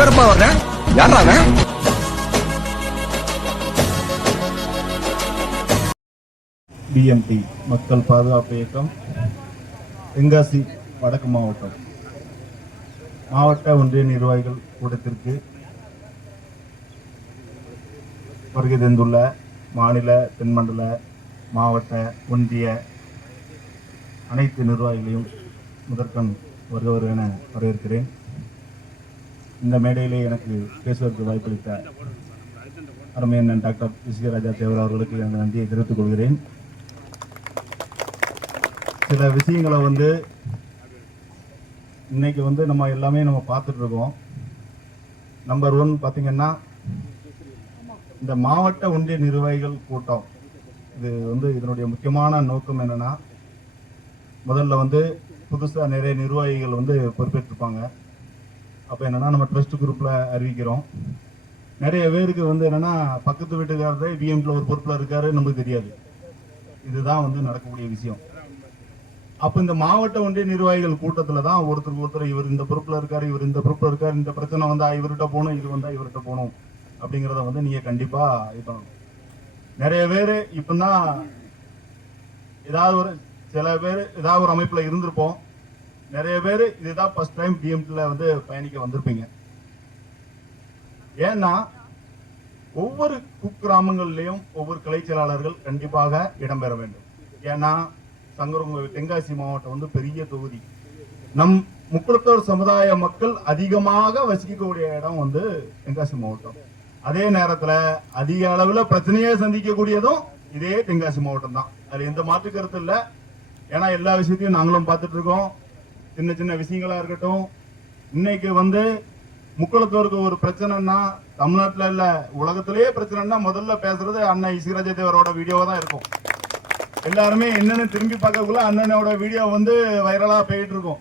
பேரப்பா வர்றேன் யாரா அவன்? பிஎம்டி மக்கள் பாதுகாப்பு இயக்கம் தென்காசி வடக்கு மாவட்டம். மாவட்ட ஒன்றிய நிர்வாகிகள் கூட்டத்திற்கு வருகை தந்துள்ள மாநில தென்மண்டல மாவட்ட ஒன்றிய அனைத்து நிர்வாகிகளையும் முதற்கண் வருகவர் என வரவேற்கிறேன். இந்த மேடையிலே எனக்கு பேசுவதற்கு வாய்ப்பளித்த அருமையண்ணன் டாக்டர் விஜயராஜா தேவர் அவர்களுக்கு எனது நன்றியை தெரிவித்துக் கொள்கிறேன். சில விஷயங்களை வந்து இன்னைக்கு வந்து நம்ம எல்லாமே நம்ம பார்த்துட்டு இருக்கோம். நம்பர் ஒன் பார்த்தீங்கன்னா இந்த மாவட்ட ஒன்றிய நிர்வாகிகள் கூட்டம். இது வந்து இதனுடைய முக்கியமான நோக்கம் என்னன்னா முதல்ல வந்து புதுசாக நிறைய நிர்வாகிகள் வந்து பொறுப்பேற்றிருப்பாங்க. அப்போ என்னென்னா நம்ம ட்ரஸ்ட் குரூப்பில் அறிவிக்கிறோம். நிறைய பேருக்கு வந்து என்னென்னா பக்கத்து வீட்டுக்காரரே பிஎம்ல ஒரு பொறுப்பில் இருக்காரு நமக்கு தெரியாது. இதுதான் வந்து நடக்கக்கூடிய விஷயம். அப்போ இந்த மாவட்ட ஒன்றிய நிர்வாகிகள் கூட்டத்தில் தான் ஒருத்தருக்கு ஒருத்தர் இவர் இந்த பொறுப்பில் இருக்காரு இவர் இந்த பொறுப்பில் இருக்காரு இந்த பிரச்சனை வந்தால் இவர்கிட்ட போகணும் இது வந்தால் இவர்கிட்ட போகணும் அப்படிங்கிறத வந்து நீங்கள் கண்டிப்பாக இது பண்ணணும். நிறைய பேர் இப்பதான் ஏதாவது ஒரு சில பேர் ஏதாவது ஒரு அமைப்பில் இருந்திருப்போம். நிறைய பேர் இதுதான் ஃபர்ஸ்ட் டைம் டிஎம்டில வந்து பயணிக்க வந்திருப்பீங்க. ஏன்னா ஒவ்வொரு குக்கிராமங்கள்லையும் ஒவ்வொரு கலை செயலாளர்கள் கண்டிப்பாக இடம்பெற வேண்டும். ஏன்னா சங்கரங்க தென்காசி மாவட்டம் வந்து பெரிய தொகுதி. நம் முக்குளத்தோர் சமுதாய மக்கள் அதிகமாக வசிக்கக்கூடிய இடம் வந்து தென்காசி மாவட்டம். அதே நேரத்தில் அதிக அளவில் பிரச்சனையை சந்திக்கக்கூடியதும் இதே தென்காசி மாவட்டம் தான் அது எந்த மாற்று கருத்து இல்லை. ஏன்னா எல்லா விஷயத்தையும் நாங்களும் பார்த்துட்டு இருக்கோம். சின்ன சின்ன விஷயங்களா இருக்கட்டும். இன்னைக்கு வந்து முக்குளத்தோருக்கு ஒரு பிரச்சனைன்னா தமிழ்நாட்டில் இல்ல உலகத்திலேயே பிரச்சனைன்னா முதல்ல பேசுறது அண்ணன் இசிராஜ தேவரோட வீடியோவா தான் இருக்கும். எல்லாருமே என்னன்னு திரும்பி பார்க்கக்குள்ள அண்ணனோட வீடியோ வந்து வைரலா போயிட்டு இருக்கும்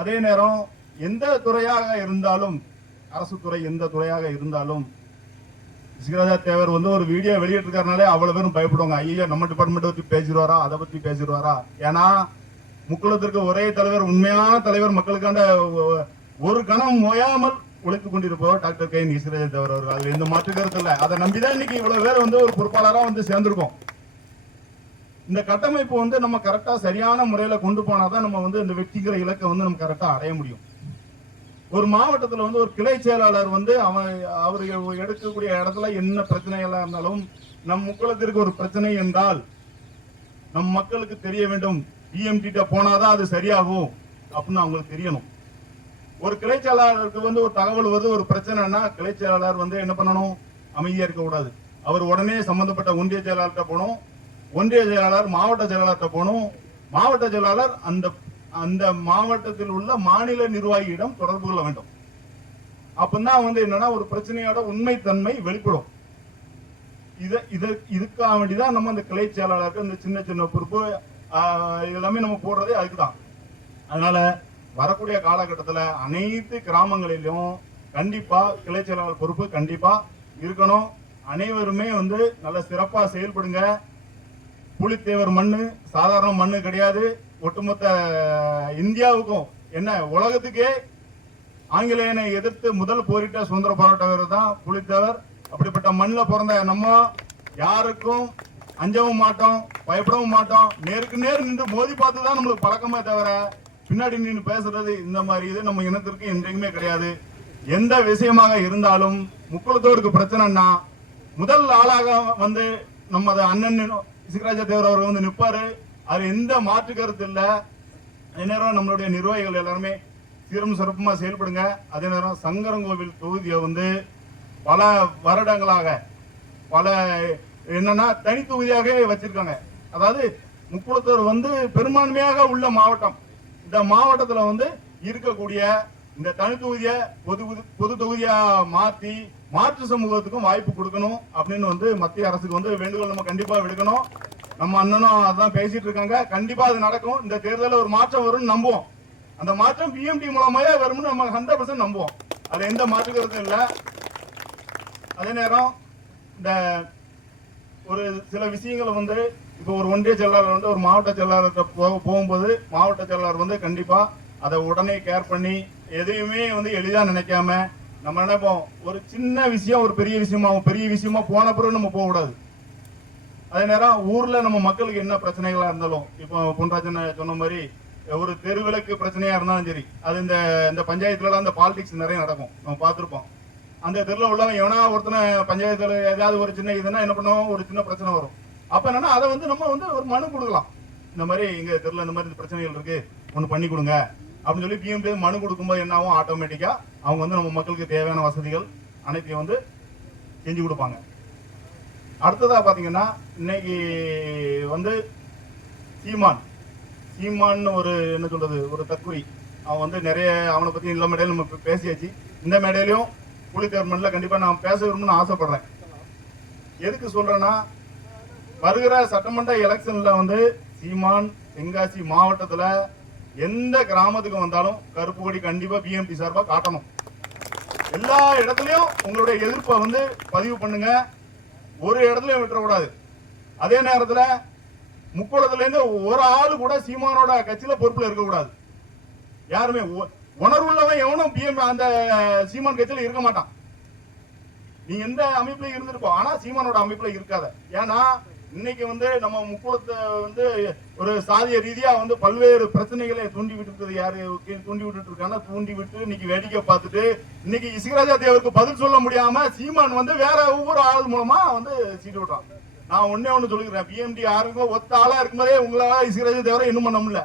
அதே நேரம் எந்த துறையாக இருந்தாலும் அரசு துறை எந்த துறையாக இருந்தாலும் சிகராஜா தேவர் வந்து ஒரு வீடியோ வெளியிட்டிருக்காருனாலே அவ்வளவு பேரும் பயப்படுவாங்க. ஐயோ நம்ம டிபார்ட்மெண்ட் பத்தி பேசிடுவாரா? அதை பத்தி பேசிடுவாரா? ஏன்னா முக்குளத்திற்கு ஒரே தலைவர் உண்மையான தலைவர் மக்களுக்கான ஒரு கணம் ஓயாமல் உழைத்துக் கொண்டிருப்பவர் டாக்டர் கே இசிராஜா தேவர் அவர்கள். அதுல எந்த மாற்று கருத்து இல்லை. அதை நம்பிதான் இன்னைக்கு இவ்வளவு பேர் வந்து ஒரு பொறுப்பாளரா வந்து சேர்ந்திருக்கோம். இந்த கட்டமைப்பு வந்து நம்ம கரெக்டா சரியான முறையில கொண்டு போனாதான் நம்ம வந்து இந்த வெற்றிகிற இலக்கை வந்து நம்ம கரெக்டா அடைய முடியும். ஒரு மாவட்டத்துல வந்து ஒரு கிளை செயலாளர் வந்து அவன் அவர் எடுக்கக்கூடிய இடத்துல என்ன பிரச்சனைகளா இருந்தாலும் நம் முக்களத்திற்கு ஒரு பிரச்சனை என்றால் நம் மக்களுக்கு தெரிய வேண்டும். டிஎம்டிட்ட போனாதான் அது சரியாகும் அப்படின்னு அவங்களுக்கு தெரியணும். ஒரு கிளை செயலாளருக்கு வந்து ஒரு தகவல் வருது ஒரு பிரச்சனைனா கிளை செயலாளர் வந்து என்ன பண்ணணும்? அமைதியா இருக்க கூடாது. அவர் உடனே சம்பந்தப்பட்ட ஒன்றிய செயலாளர்கிட்ட போகணும். ஒன்றிய செயலாளர் மாவட்ட செயலாளர்கிட்ட போகணும். மாவட்ட செயலாளர் அந்த அந்த மாவட்டத்தில் உள்ள மாநில நிர்வாகியிடம் தொடர்பு கொள்ள வேண்டும். அப்பந்தான் வந்து என்னன்னா ஒரு பிரச்சனையோட உண்மைத்தன்மை வெளிப்படும். இத இத இதுக்காக வேண்டிதான் நம்ம அந்த கிளை செயலாளருக்கு இந்த சின்ன சின்ன பொறுப்பு இது எல்லாமே நம்ம போடுறதே அதுக்கு தான் அதனால வரக்கூடிய காலகட்டத்தில் அனைத்து கிராமங்களிலும் கண்டிப்பாக கிளை செயலாளர் பொறுப்பு கண்டிப்பாக இருக்கணும். அனைவருமே வந்து நல்ல சிறப்பாக செயல்படுங்க. புலித்தேவர் மண்ணு சாதாரண மண்ணு கிடையாது. ஒட்டுமொத்த இந்தியாவுக்கும் என்ன உலகத்துக்கே ஆங்கிலேயனை எதிர்த்து முதல் போரிட்ட சுதந்திர போராட்டவர் தான் புலித்தேவர். அப்படிப்பட்ட மண்ணில் பிறந்த நம்ம யாருக்கும் அஞ்சவும் மாட்டோம் பயப்படவும் மாட்டோம். நேருக்கு நேர் நின்று மோதி பார்த்து தான் நம்மளுக்கு பழக்கமே தவிர பின்னாடி நின்று பேசுறது இந்த மாதிரி இது நம்ம இனத்திற்கு என்றைக்குமே கிடையாது. எந்த விஷயமாக இருந்தாலும் முக்குளத்தோருக்கு பிரச்சனைன்னா முதல் ஆளாக வந்து நம்ம அண்ணன் சிக்கராஜ தேவர் அவர் வந்து நிற்பாரு. அது எந்த மாற்று கருத்து இல்லை. அதே நேரம் நம்மளுடைய நிர்வாகிகள் எல்லாருமே சீரும் சிறப்புமா செயல்படுங்க. அதே நேரம் சங்கரங்கோவில் தொகுதியை வந்து பல வருடங்களாக பல என்னன்னா தனி தொகுதியாகவே வச்சிருக்காங்க. அதாவது முக்குளத்தூர் வந்து பெரும்பான்மையாக உள்ள மாவட்டம். இந்த மாவட்டத்துல வந்து இருக்கக்கூடிய இந்த தனி தொகுதியை பொது பொது தொகுதியா மாத்தி மாற்று சமூகத்துக்கும் வாய்ப்பு கொடுக்கணும் அப்படின்னு வந்து மத்திய அரசுக்கு வந்து வேண்டுகோள் நம்ம கண்டிப்பா விடுக்கணும். நம்ம அண்ணனும் அதான் பேசிட்டு இருக்காங்க. கண்டிப்பா அது நடக்கும். இந்த தேர்தலில் ஒரு மாற்றம் வரும்னு நம்புவோம். அந்த மாற்றம் பிஎம்டி மூலமாவே வரும்னு நம்ம ஹண்ட்ரட் பர்சன்ட் நம்புவோம். அது எந்த மாற்று கருத்தும் இல்லை. அதே நேரம் இந்த ஒரு சில விஷயங்களை வந்து இப்போ ஒரு ஒன்றிய செயலாளர் வந்து ஒரு மாவட்ட செயலாளர்கிட்ட போக போகும்போது மாவட்ட செயலாளர் வந்து கண்டிப்பாக அதை உடனே கேர் பண்ணி எதையுமே வந்து எளிதாக நினைக்காம நம்ம நினைப்போம் ஒரு சின்ன விஷயம் ஒரு பெரிய விஷயமா பெரிய விஷயமா போன பிறகு நம்ம போகக்கூடாது. அதே நேரம் ஊர்ல நம்ம மக்களுக்கு என்ன பிரச்சனைகளாக இருந்தாலும் இப்போ பொன்ராஜன் சொன்ன மாதிரி ஒரு தெருவிளக்கு பிரச்சனையா இருந்தாலும் சரி அது இந்த இந்த பஞ்சாயத்துலலாம் அந்த பாலிடிக்ஸ் நிறைய நடக்கும். நம்ம பார்த்துருப்போம். அந்த தெருல உள்ளவன் எவனா ஒருத்தனை பஞ்சாயத்தில் ஏதாவது ஒரு சின்ன இதுனா என்ன பண்ணுவோம் ஒரு சின்ன பிரச்சனை வரும். அப்போ என்னன்னா அதை வந்து நம்ம வந்து ஒரு மனு கொடுக்கலாம். இந்த மாதிரி இங்கே தெருல இந்த மாதிரி பிரச்சனைகள் இருக்கு. ஒன்று பண்ணி கொடுங்க. அப்படின்னு சொல்லி பிஎம்பி மனு கொடுக்கும்போது என்ன ஆகும்? அவங்க வந்து நம்ம மக்களுக்கு தேவையான வசதிகள் அனைத்தையும் வந்து செஞ்சு கொடுப்பாங்க. அடுத்ததாக பார்த்தீங்கன்னா இன்னைக்கு வந்து சீமான். சீமான்னு ஒரு என்ன சொல்றது? ஒரு தற்குறி அவன் வந்து நிறைய அவனை பற்றி எல்லா மேடையிலும் நம்ம பேசியாச்சு. இந்த மேடையிலையும் புலி கவர்மெண்ட்ல கண்டிப்பா நான் பேச விரும்பணும்னு ஆசைப்படுறேன். எதுக்கு சொல்றேன்னா வருகிற சட்டமன்ற எலெக்ஷன்ல வந்து சீமான் தென்காசி மாவட்டத்துல எந்த கிராமத்துக்கு வந்தாலும் கருப்பு கொடி கண்டிப்பா பிஎம்டி சார்பா காட்டணும். எல்லா இடத்துலயும் உங்களுடைய எதிர்ப்பை வந்து பதிவு பண்ணுங்க. ஒரு இடத்துலயும் விட்டுறக்கூடாது. அதே நேரத்துல முக்குளத்துல இருந்து ஒரு ஆள் கூட சீமானோட கட்சியில பொறுப்புல இருக்கக்கூடாது. யாருமே உணர்வுள்ளவன் எவனும் பிஎம் அந்த சீமான் கட்சியில இருக்க மாட்டான். நீ எந்த அமைப்புல இருந்திருக்கோ ஆனா சீமானோட அமைப்புல இருக்காத. ஏன்னா இன்னைக்கு வந்து நம்ம முக்கூலத்தை வந்து ஒரு சாதிய ரீதியா வந்து பல்வேறு பிரச்சனைகளை தூண்டி விட்டு யாரு? தூண்டி விட்டுட்டு இருக்காங்கன்னா தூண்டி விட்டு இன்னைக்கு வேடிக்கை பார்த்துட்டு இன்னைக்கு இசுகராஜா தேவருக்கு பதில் சொல்ல முடியாம சீமான் வந்து வேற ஒவ்வொரு ஆள் மூலமா வந்து சீட்டு விடுறான் நான் ஒன்னே ஒண்ணு சொல்லிக்கிறேன். பிஎம்டி யாருக்கும் ஒத்த ஆளா இருக்கும்போதே உங்களால இசுகராஜா தேவரை இன்னும் பண்ண முடியல.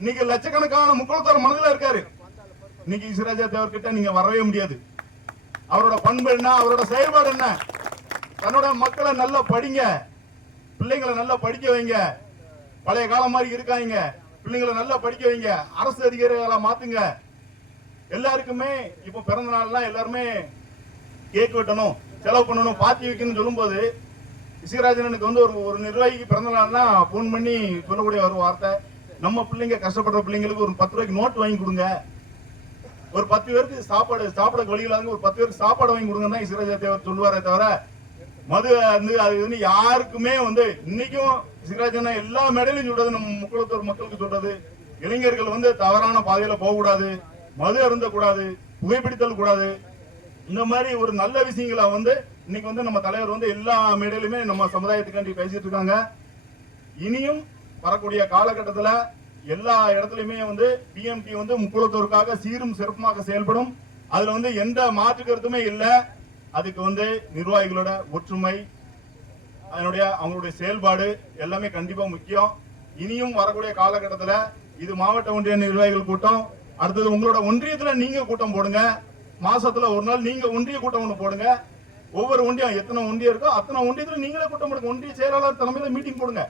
இன்னைக்கு லட்சக்கணக்கான முக்கூலத்தோட மனதில் இருக்காரு. இன்னைக்கு இசுராஜா தேவர் கிட்ட நீங்க வரவே முடியாது. அவரோட பண்பு என்ன? அவரோட செயல்பாடு என்ன? தன்னோட மக்களை நல்லா படிங்க. பிள்ளைங்களை நல்லா படிக்க வைங்க. பழைய காலம் மாதிரி இருக்காங்க பிள்ளைங்களை நல்லா படிக்க வைங்க. அரசு அதிகாரிகளை மாத்துங்க. எல்லாருக்குமே இப்ப பிறந்த நாள்லாம் எல்லாருமே கேக் வெட்டணும் செலவு பண்ணணும் பாத்தி வைக்கணும்னு சொல்லும்போது இசைராஜனுக்கு வந்து ஒரு ஒரு நிர்வாகிக்கு பிறந்த நாள்னா ஃபோன் பண்ணி சொல்லக்கூடிய ஒரு வார்த்தை. நம்ம பிள்ளைங்க கஷ்டப்படுற பிள்ளைங்களுக்கு ஒரு பத்து ரூபாய்க்கு நோட் வாங்கி கொடுங்க. ஒரு பத்து பேருக்கு சாப்பாடு சாப்பிட வழியிலாங்க ஒரு பத்து பேருக்கு சாப்பாடு வாங்கி கொடுங்க தான் சிவராஜ் தேவர் சொல்லுவாரே தவிர மது வந்து அது வந்து யாருக்குமே வந்து இன்னைக்கும் சிராஜனா எல்லா மேடையிலும் சொல்றது நம்ம முக்குளத்தூர் மக்களுக்கு சொல்றது. இளைஞர்கள் வந்து தவறான பாதையில போக கூடாது மது அருந்த கூடாது புகைப்பிடித்தல் கூடாது. இந்த மாதிரி ஒரு நல்ல விஷயங்களை வந்து இன்னைக்கு வந்து நம்ம தலைவர் வந்து எல்லா மேடையிலுமே நம்ம சமுதாயத்துக்காண்டி பேசிட்டு இருக்காங்க. இனியும் வரக்கூடிய காலகட்டத்துல எல்லா இடத்துலயுமே வந்து பிஎம்டி வந்து முக்குளத்தோருக்காக சீரும் சிறப்புமாக செயல்படும். அதுல வந்து எந்த மாற்று கருத்துமே இல்லை. அதுக்கு வந்து நிர்வாகிகளோட ஒற்றுமை அதனுடைய அவங்களுடைய செயல்பாடு எல்லாமே கண்டிப்பா முக்கியம். இனியும் வரக்கூடிய காலகட்டத்தில் இது மாவட்ட ஒன்றிய நிர்வாகிகள் கூட்டம் அடுத்தது உங்களோட ஒன்றியத்துல நீங்க கூட்டம் போடுங்க. மாசத்துல ஒரு நாள் நீங்க ஒன்றிய கூட்டம் ஒன்று போடுங்க. ஒவ்வொரு ஒன்றியம் எத்தனை ஒன்றியம் இருக்கோ அத்தனை ஒன்றியத்துல நீங்களே கூட்டம் போடுங்க. ஒன்றிய செயலாளர் தலைமையில மீட்டிங் போடுங்க.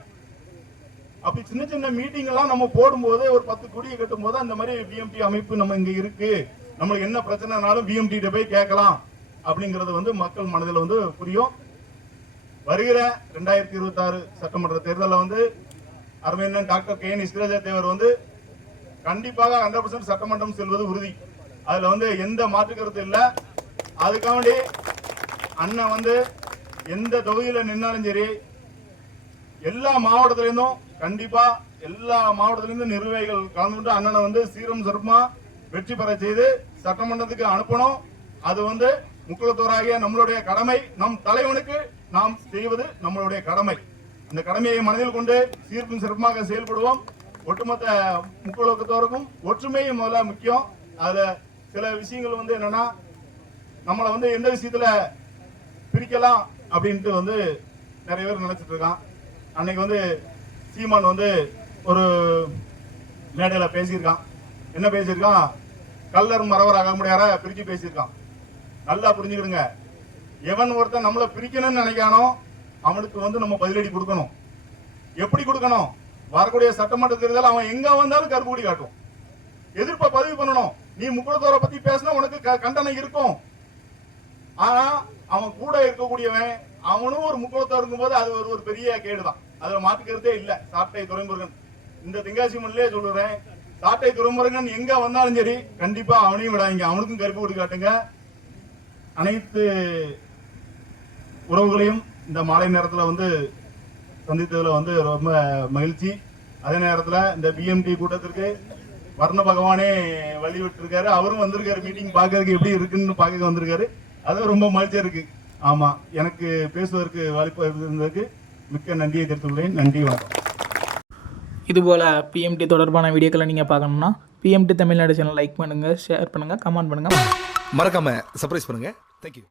அப்படி சின்ன சின்ன மீட்டிங் எல்லாம் நம்ம போடும்போது ஒரு பத்து கொடியை கட்டும் போது அந்த மாதிரி பிஎம்டி அமைப்பு நம்ம இங்க இருக்கு. நம்மளுக்கு என்ன பிரச்சனைனாலும் பிஎம்டி போய் கேட்கலாம். அப்படிங்கறது வந்து மக்கள் மனதில் வந்து புரியும். வருகிற ரெண்டாயிரத்தி இருபத்தி ஆறு சட்டமன்ற தேர்தலில் வந்து அருமையண்ணன் டாக்டர் கே என் இஸ்ரேஜா தேவர் வந்து கண்டிப்பாக ஹண்ட்ரட் பர்சன்ட் சட்டமன்றம் செல்வது உறுதி. அதுல வந்து எந்த மாற்று கருத்து இல்ல. அதுக்காண்டி அண்ணன் வந்து எந்த தொகுதியில் நின்னாலும் சரி எல்லா மாவட்டத்திலிருந்தும் கண்டிப்பா எல்லா மாவட்டத்துல இருந்தும் நிர்வாகிகள் கலந்துட்டு அண்ணனை வந்து சீரம் சிறப்பமா வெற்றி பெற செய்து சட்டமன்றத்துக்கு அனுப்பணும். அது வந்து முக்குளத்தோராகிய நம்மளுடைய கடமை. நம் தலைவனுக்கு நாம் செய்வது நம்மளுடைய கடமை. இந்த கடமையை மனதில் கொண்டு சீர்ப்பும் சிறப்பாக செயல்படுவோம். ஒட்டுமொத்த முக்குளத்தோருக்கும் ஒற்றுமையும் முதல்ல முக்கியம். அதுல சில விஷயங்கள் வந்து என்னன்னா நம்மளை வந்து எந்த விஷயத்துல பிரிக்கலாம் அப்படின்ட்டு வந்து நிறைய பேர் நினைச்சிட்டு இருக்கான் அன்னைக்கு வந்து சீமான் வந்து ஒரு மேடையில் பேசியிருக்கான். என்ன பேசியிருக்கான்? கல்லர் மரவர் ஆக முடியாத பிரித்து பேசியிருக்கான். நல்லா புரிஞ்சுக்கிடுங்க. எவன் ஒருத்தன் நம்மளை பிரிக்கணும்னு நினைக்கானோ அவனுக்கு வந்து நம்ம பதிலடி கொடுக்கணும். எப்படி கொடுக்கணும்? வரக்கூடிய சட்டமன்ற தேர்தல் அவன் எங்க வந்தாலும் கருப்புடி காட்டும் எதிர்ப்பை பதிவு பண்ணணும். நீ முக்குளத்தோரை பத்தி பேசினா உனக்கு க- கண்டனம் இருக்கும். ஆனா அவன் கூட இருக்கக்கூடியவன் அவனும் ஒரு முக்குளத்தோர் இருக்கும்போது அது ஒரு ஒரு பெரிய கேடுதான். அதுல மாத்துக்கிறதே இல்ல. சாட்டை துறைமுருகன். இந்த திங்காசி மண்ணிலே சொல்லுறேன் சாட்டை துறைமுருகன் எங்க வந்தாலும் சரி கண்டிப்பா அவனையும் விடாதீங்க அவனுக்கும் கருப்பு கொடி காட்டுங்க. அனைத்து உறவுகளையும் இந்த மாலை நேரத்துல வந்து சந்தித்ததுல வந்து ரொம்ப மகிழ்ச்சி. அதே நேரத்துல இந்த பிஎம்டி கூட்டத்திற்கு வர்ண பகவானே வழி அவரும் வந்திருக்காரு. மீட்டிங் பார்க்கறதுக்கு எப்படி இருக்குன்னு பார்க்க வந்திருக்காரு. அது ரொம்ப மகிழ்ச்சியா இருக்கு. ஆமா எனக்கு பேசுவதற்கு வாய்ப்பு இருந்ததுக்கு மிக்க நன்றியை தெரிவித்துள்ளேன் நன்றி வணக்கம். இதுபோல் பிஎம்டி தொடர்பான வீடியோக்களை நீங்கள் பார்க்கணுன்னா பிஎம்டி தமிழ்நாடு சேனல் லைக் பண்ணுங்கள் ஷேர் பண்ணுங்கள் கமெண்ட் பண்ணுங்கள் மறக்காம சர்ப்ரைஸ் பண்ணுங்க. தேங்க்யூ